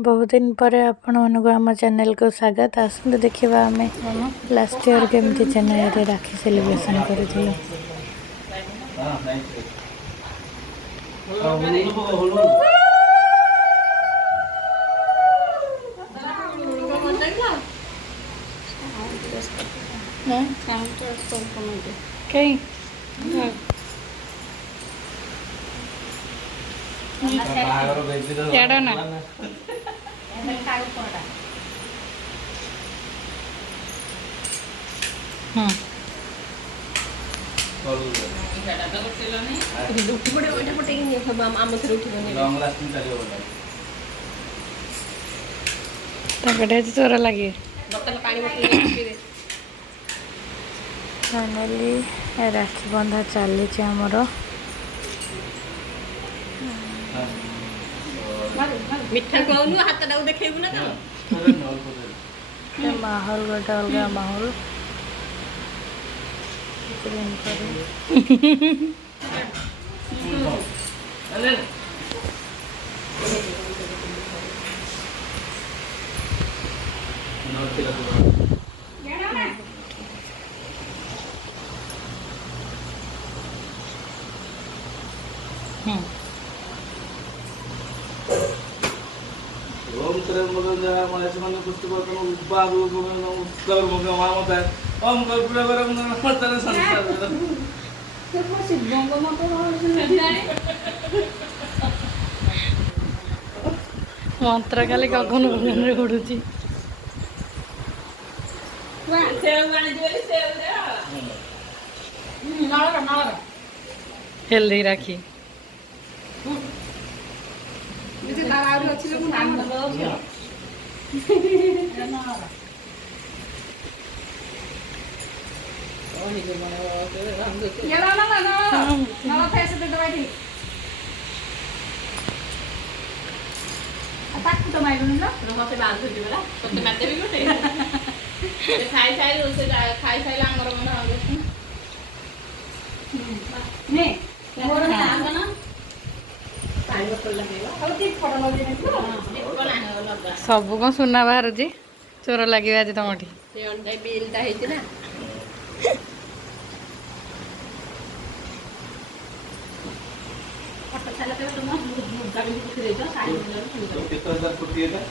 बहुत दिन पर आपण मानक आम चैनल को स्वागत। आसतु देखा आम लास्ट ईयर केमती चेन्नई रे राखी सेलिब्रेशन करूँ। कहीं ना चोर लगे फाइनाली राखी बंधा चली आमर मिठा कहूनु हाथ डाउ देखेबु ना तो माहौल गोटे अलग माहौल मंत्र खाली गगन गगन उड़ूची हेल्दी राखी मते बांध दे बला तते माते भी गोटे खाई खाई रोसे खाई खाई लांगर मन ने मोर नाम ना पानी बोतल लगेगा और ठीक फोटो लगे ना सब को सुना बाहर जी चोर लगे आज तुम से अंडा बिल ता हेति ना फोटो साला के तुम गाड़ी बुक दे दो साइड में कितना हजार फुटी है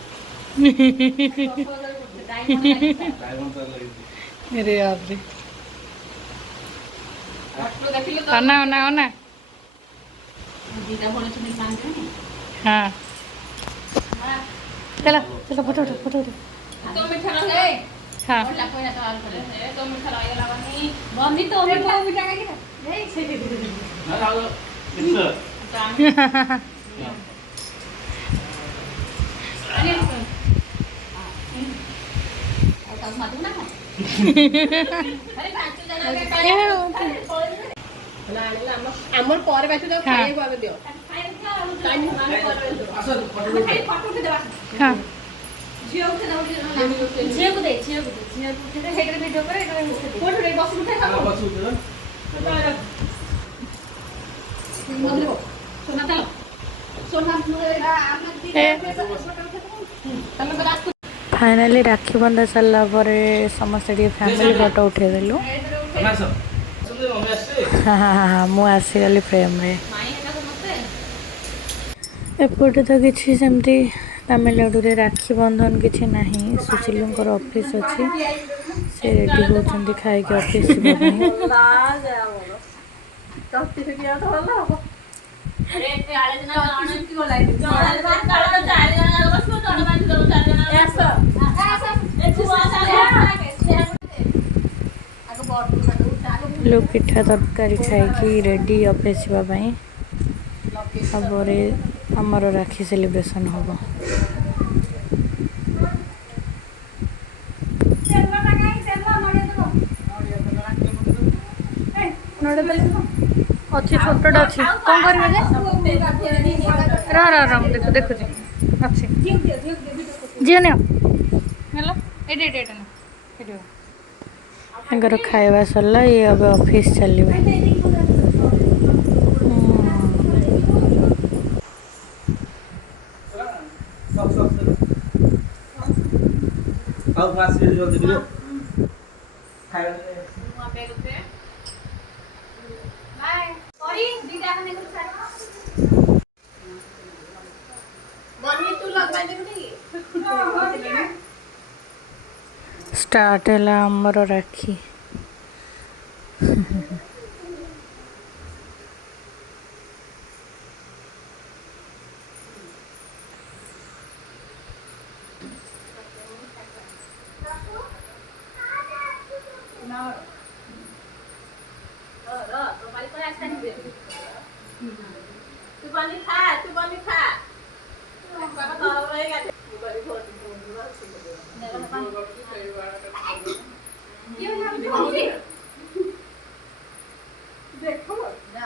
मेरे आप रे फोटो देखिलो तो अन्ना अन्ना अन्ना दीदा बोले तुम मान दे हाँ चलो चलो फोटो फोटो तो मिठा रहे हाँ और लाको ना तो आल करे तो मिठा रहे लावनी बनी तो मैं को मिठा का के ए से दे ना लाओ इट्स अरे और मत ना अरे पांच जना के आमर पर बात तो खाए को आबे दियो टाइम माने पर असल फोटो उठे देबा हाँ झियो उठे दाउ झियो को दे हेडरे वीडियो करे फोटो रे बस उठे था बस उठे ना सोना चलो सोना तमे बता फाइनाली राखी बंधा सारा पर समस्त फैमिली फोटो उठे देलु हाँ हाँ हाँ मु आसीगली फ्रेम रे एपटे तो किसी सेमती तमिलनाडु रे राखी बंधन किसी नहीं सुशीलंकर ऑफिस अच्छी से रेडी होती खाई के ऑफिस लोग पिठा तरकारी खाई रेडी ऑफिस जावाई आमर राखी सेलिब्रेशन हम अच्छी छोटा अच्छी कौन कर देखो देखो अच्छी झील निगर खाଇବା सरला ये अब ऑफिस चलिए सब ଆଉ ମୁଁ ଆସିବି ଜଲ୍ଦି ଟିକେ ଖାଇବା ମୁଁ ଆପେ ଗୋଟେ ବାଏ କରି ଦିଟା ଖାନେ କରି ଛାଡ ବନି ତୁ ଲଗାଇ ଦେବୁ କି ଷ୍ଟାର୍ଟ ହେଲା ଆମର ରାକ୍ଷୀ। तो बाली को ऐसा नहीं दे तू बनी खा बाबा तो रहेगा बड़ी बहुत ये ना देखो जा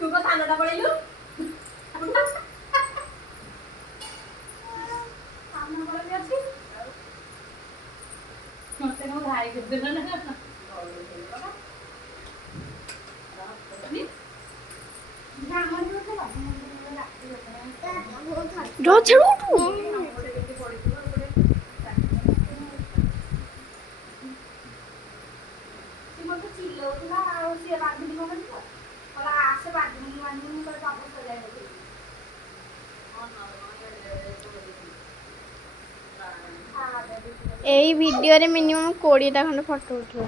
तू को थानाटा पळेलु सामना पळे अछि मते नो भाई के देना ना रो छड़ू तू এই ভিডিওরে মিনিমাম 20টা খন্ড ফটো উঠলো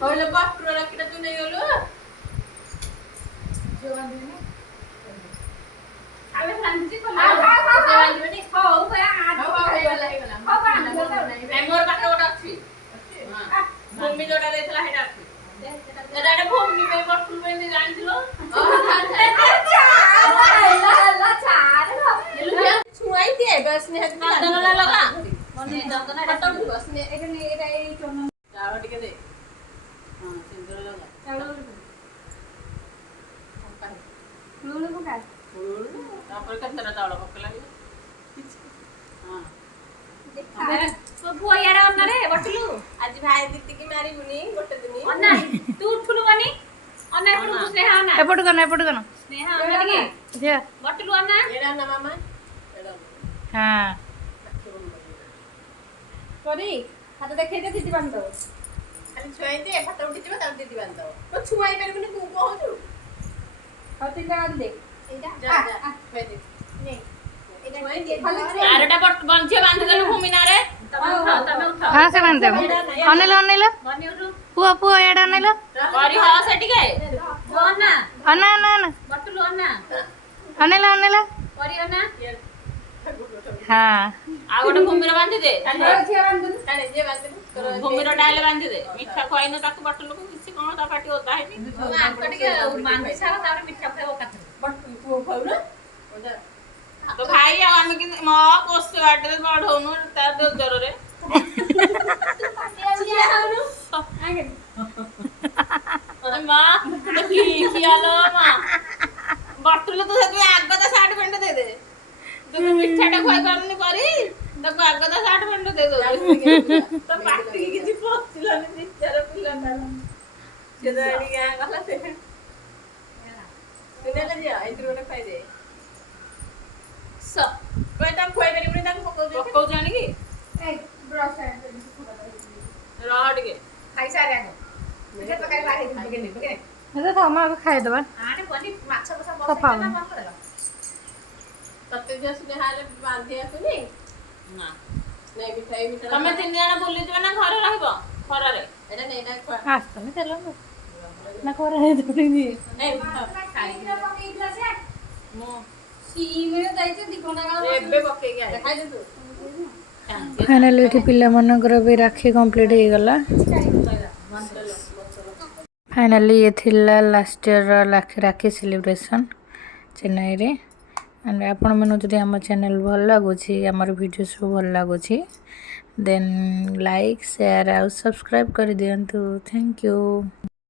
କହିଲେ ବାଟୁର ରାଖିଟା ତୁ ନେଇଗଲୁ ଆମେ ରାନ୍ଧିଛି କଲା ବାନ୍ଧିବେନି ହଉ ହେଇଗଲା ମୋର ପାଖରେ ଗୋଟେ ଅଛି ଭୂମି ଯୋଉଟା ଦେଇଥିଲା ସେଇଟା ଅଛି ସେଟା ଗୋଟେ ଭୂମି ପାଇଁ ବଟୁଲ ପାଇଁ ଜାଣିଥିଲ ଛୁଆଇ ଦିଏ ସ୍ନେହ ଚନ୍ଦନ ଲଗା ଚନ୍ଦନ ଫଟୋ ଉଠିବ ଚାଉଳ ଟିକେ ଦେ ହଁ ସିନ୍ଦୁର ଲଗା ଚାଉଳ ତାପରେ କେତେଟା ଚାଉଳ ପକେଇଲା ଆଜି ଭାଇ ଦିତିକି ମାରିବୁନି ଗୋଟେ ଦିନ ଅନା ତୁ ଉଠୁଲୁ ବନି ଅନା ଏପଟୁ ସ୍ନେହା ଅନା ଏପଟୁ କନ ସ୍ନେହା ଅନା ଟିକେ ଝିଅ ବଟୁଲୁ ଅନା ଏଡା ନା ମାମା ଏଡା ହଁ କରି ହାତ ଦେଖେଇ ଦେ ଦିଦି ବାନ୍ଧି ଦବ ଖାଲି ଛୁଆଇ ଦେ ଫଟୋ ଉଠିଯିବ ତାପରେ ଦିଦି ବାନ୍ଧି ଦବ ତ ଛୁଆଇ ପାରିବୁନି ତୁ କହୁଛୁ ଆଉ ତିନଟା ବାନ୍ଧି ଦେ ଏଇଟା ଯା ଛୁଆଇ ଦେ ନେ ଆରଟା ବଞ୍ଚିଆ ବାନ୍ଧିଦେଲୁ ଭୂମି ନାଁରେ ତମେ ଉଠ ହଁ ସେ ବାନ୍ଧିଦେବ ଅନେଇଲ ଅନେଇଲ ପୁଅ ପୁଅ ଏଇଟା ଅନେଇଲ କରି ହ ସେ ଟିକେ ଅନା ଅନା ଅନା ଅନା ବଟୁଲୁ ଅନା ଅନେଇଲ ଅନେଇଲ କରି ଅନା ହଁ ଆଉ ଗୋଟେ ଭୂମିର ବାନ୍ଧି ଦେ ଭୂମିର ଡାଇଲେ ବାନ୍ଧି ଦେ ମିଠା ଖୁଆଇନ ତାକୁ ବଟୁଲୁକୁ କିଛି କଣ ତା ପାଟି ଓଦା ହେଇନି ଟିକେ ବାନ୍ଧି ସାର ତାପରେ ମିଠା ଖୁଆଇବ କାଥରେ ତ ଭାଇ ଆଉ ଆମେ କିନ୍ତୁ ମୋ କୋଷ ବାଟରେ ବଢଉନୁ ତା ଜରରେ ମା ଖିଆଲୋ ମା ବଟୁଲୁ ତୁ ସେଥିପାଇଁ ଆଗ ତା ସାର୍ଟ ପ୍ୟାଣ୍ଟ ଦେଇଦେ ତୁ ମିଠାଟା ଖୁଆଇ ପାରୁନି କରି ତାକୁ ଆଗ ତା ସାର୍ଟ ପ୍ୟାଣ୍ଟ ଦେଇଦଉ ତ ପାଟିକି କିଛି ପଚିଲାନି ବିଚାର ପିଲାଟା ସେ ତ ଏଠି ଗାଁ ଗଲା ସେ ଝିଅ ଏଥିରୁ ଗୋଟେ ଖାଇଦେ ତାକୁ ଖୁଆଇ ପାରିବୁନି ତାକୁ ପକଉଛୁ ଆଣିକି ରହ ଟିକେ ଖାଇସାରେ ଆଗ ଖାଇଦବା ଆଣେ ବନି ମାଛ କଷା ସଫା ବସେଇ ନା କଣ ତତେ ଝିଅ ସ୍ନେହ ହେଲେ ବାନ୍ଧି ଆସୁନି ନା ନାଇଁ ମିଠାଇ ମିଠା ତମେ 3 ଜଣ ବୁଲିଯିବ ନା ଘରେ ରହିବ ଖରାରେ ଏଟା ନେଇ ନା ଖୁଆ ଆସୁନି ଚାଲନ୍ତୁ ନା ଖରା ହେଇଥିବ ନେଇ ମୁଁ ସିମରେ ଯାଇତେ 2 ଘଣ୍ଟା କାଳ ଏବେ ପକେଇକି ଆଇ ଖାଇ ଦେ ତୁ ଫାଇନାଲି ଏଠି ପିଲାମାନଙ୍କର ବି ରାକ୍ଷୀ କମ୍ପ୍ଲିଟ୍ ହେଇଗଲା फाइनाली ये थिला लास्ट ईयर राखी सेलिब्रेशन चेन्नई रे एंड आपण मन जदि आम चैनल भल लगुच आमर वीडियो सब भल लगुच देन लाइक शेयर आउ सब्सक्राइब कर दियंतु थैंक यू।